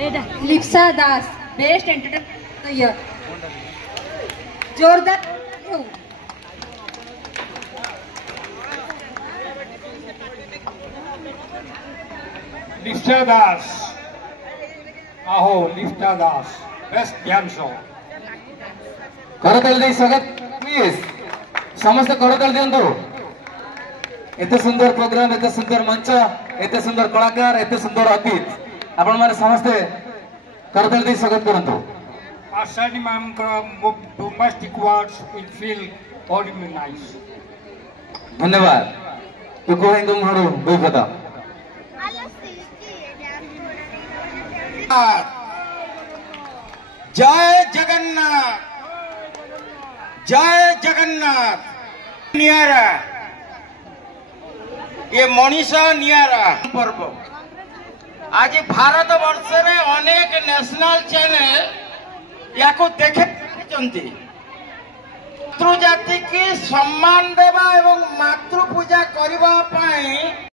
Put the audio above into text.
लिप्सा दास best entertainer जोरदार लिप्सा दास आहो लिप्सा दास best dancer करताल दे स्वागत प्लीज समस्त करताल दियंतु एते सुंदर प्रोग्राम एते सुंदर मंच एते सुंदर कलाकार एते सुंदर अतिथि आपण माने समस्त करताल दे स्वागत करंतु आशानी मैम का domestic words will feel very nice धन्यवाद तो कोहें तुम हड़ो दो कथा जय जगन्नाथ जय जगन्नाथ नियारा ये मनीषा नियारा पर्व आज भारत वर्ष में अनेक नेशनल चैनल या को देखे मातृ जाति की सम्मान देवा एवं मातृ पूजा करने